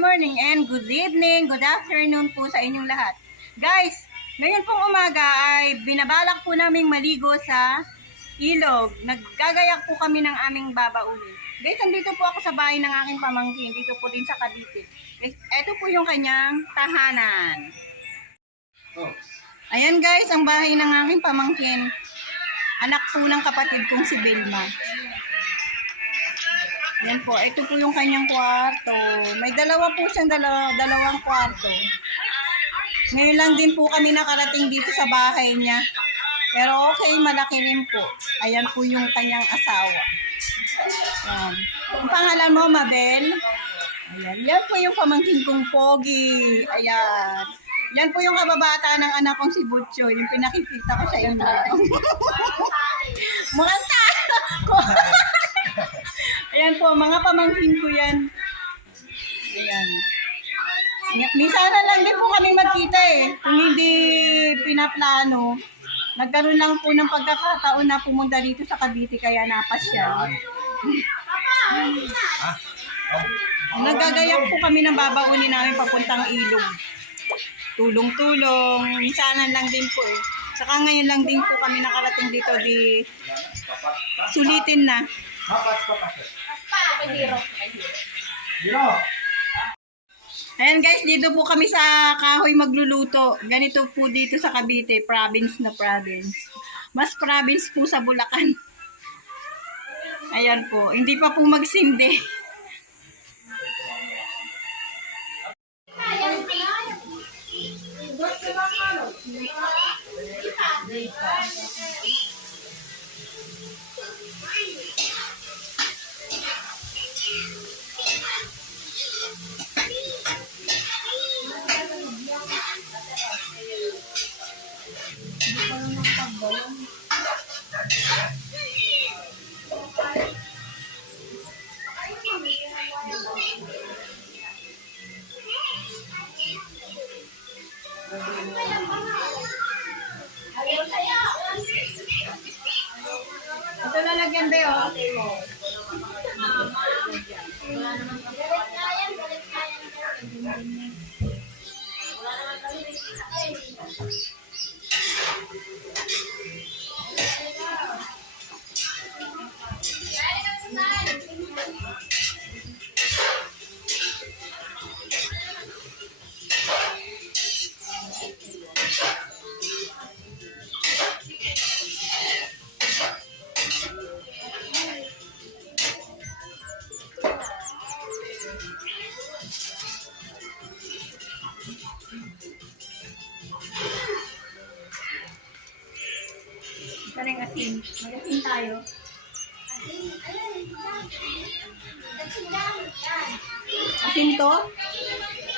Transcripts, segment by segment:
morning, and good evening, good afternoon po sa inyong lahat. Guys, ngayon pong umaga ay binabalak po naming maligo sa ilog. Naggagayak po kami ng aming babaunin. Guys, nandito po ako sa bahay ng aking pamangkin, dito po din sa Cavite. Guys, eto po yung kanyang tahanan. Oh. Ayan guys, ang bahay ng aking pamangkin. Anak po ng kapatid kong si Vilma. Yan po, ito po yung kanyang kwarto. May dalawa po siyang dalawa, dalawang kwarto. Ngayon lang din po kami nakarating dito sa bahay niya. Pero okay, malaki rin po. Ayan po yung kanyang asawa. Yan. Ang pangalan mo, Mabel? Ayan. Yan po yung pamangkin kong Pogi. Ayan. Yan po yung kababata ng anak kong si Butcho. Yung pinakikita ko sa inyo. Mukhang ta! Ayan po, mga pamangkin ko yan. Ayan. Minsan na lang din po kami magkita eh. Kung hindi pinaplano, nagkaroon lang po ng pagkakataon na pumunta dito sa Cavite kaya napasyal. Nagagayak po kami ng babaunin namin papuntang ilog. Tulong-tulong, minsanan lang din po eh. Saka ngayon lang din po kami nakarating dito di sulitin na. Hapat pa kasi. Dino. Ayan guys, dito po kami sa Kahoy magluluto. Ganito po dito sa Cavite, province na province. Mas province po sa Bulacan. Ayan po, hindi pa po magsindi. Ito lalagyan ba yun? Ito rin asin. Mag-asin tayo. Asin to? Day!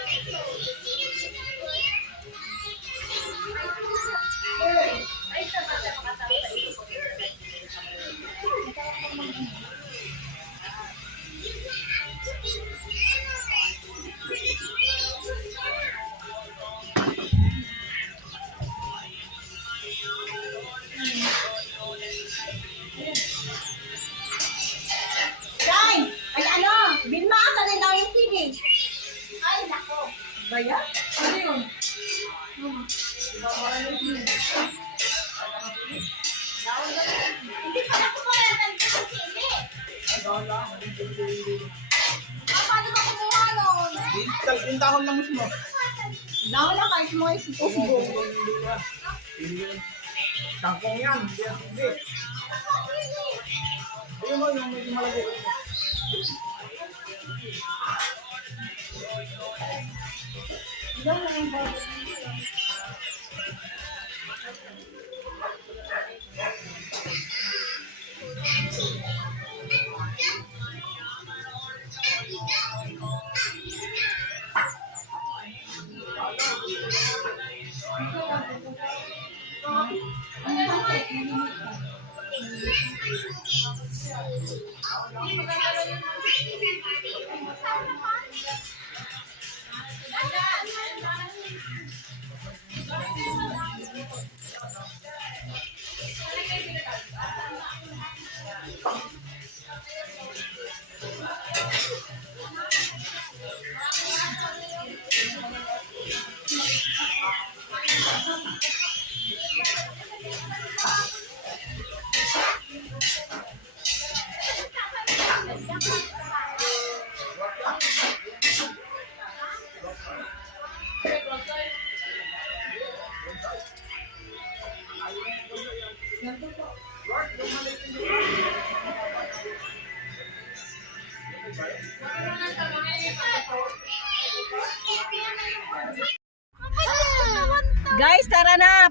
Ah, paano ba kumuha nun? Yung dahon lang mismo. Dahon lang kahit mga isbo. Oh, Tangkong yan. Hindi. Ayun mo, yung medyo malagay. Ilan lang yung Đấy.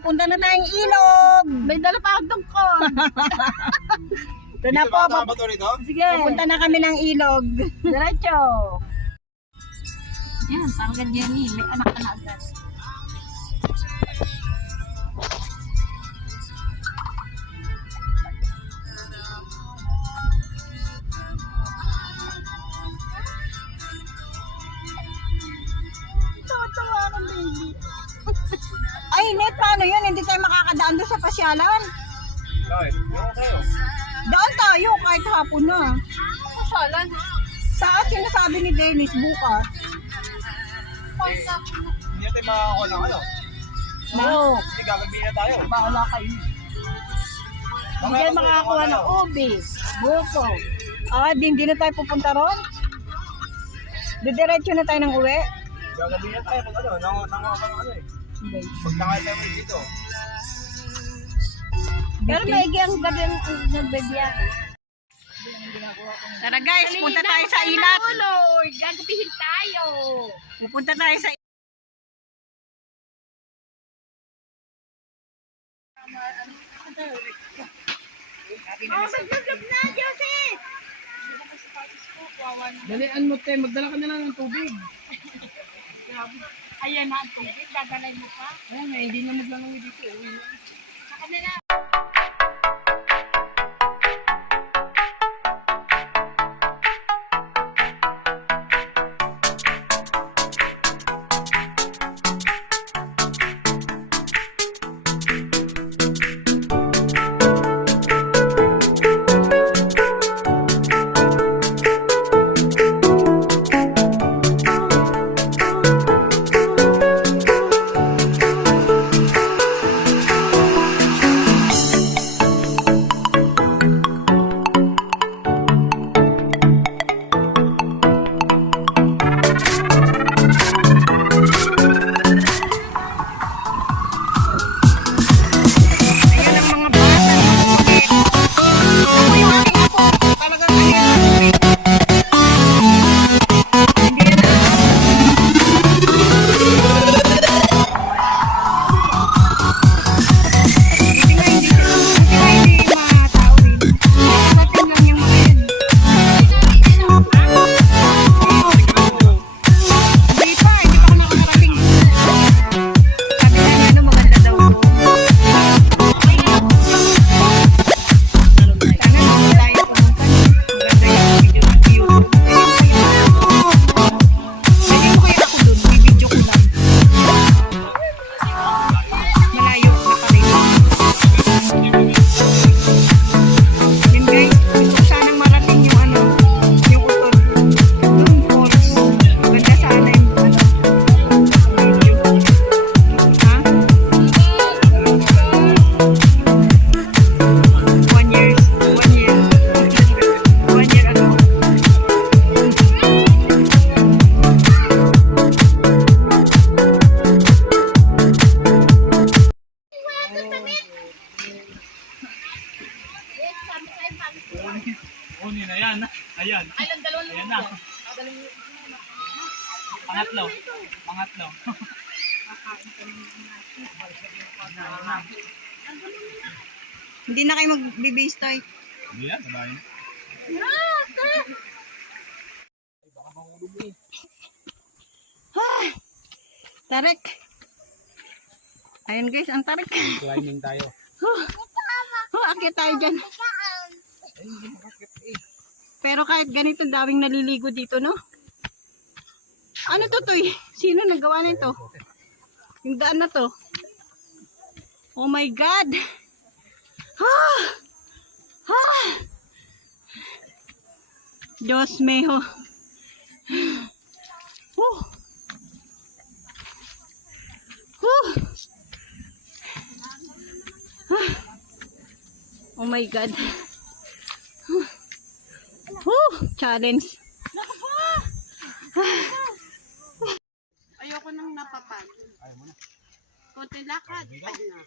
Punta na tayong ilog. May dala pa akong tungkol. Ito na po. Pap- ba ito rito? Sige. Pupunta na kami ng ilog. Diretso. Yan, parang ganyan eh. May anak ka na agad. Ay, net, paano yun? Hindi tayo makakadaan doon sa pasyalan. Bakit? Kayo. Daan tayo kahit hapon na. Pasyalan. Saan sinasabi ni Dennis bukas? Hindi natin makakakuha ng ano. Oo. Kasi gagabihin na tayo. Bahala kayo. Hindi kayo makakakuha ng ubi, buko. Ah, di, hindi na tayo pupunta ron? Didiretso na tayo ng uwi? Gagabihin na tayo pag ano. Nango, nango ka ng ano eh. Pag nakaya tayo dito. Pero may ang gabi ang nagbabiyahe. Tara guys, punta tayo sa ilat. Lord, gagabihin tayo. Pupunta tayo sa Oh, magbablog na, Joseph! Dalian mo tayo. Magdala ka na lang ng tubig. Ayan na ang tubig, dadalay mo pa. Ayan nga, hindi na maglangawi dito. Sa kanila. Yan. Ayan. Ay, lang dalawa Ayan na. Pangatlo. Pangatlo. Hindi na kayo mag-base toy. Hindi yan. Sabay. Tarik. Ayun guys, ang tarik. Climbing tayo. Oh, akit tayo dyan. Pero kahit ganito, daming naliligo dito, no? Ano to, Toy? Sino nagawa nito? Yung daan na to. Oh my God! Ah! Ah! Diyos meho. Oh. Oh. Ah. Oh my God. Challenge. Ayoko nang napapan. Konti lakad. Ay, na.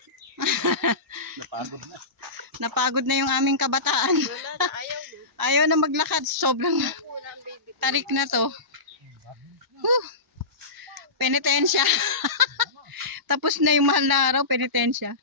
Napagod na. Napagod na yung aming kabataan. Wala na, ayaw na. Ayaw na maglakad. Sobrang tarik na to. Woo! Penitensya. Tapos na yung mahal na araw, penitensya.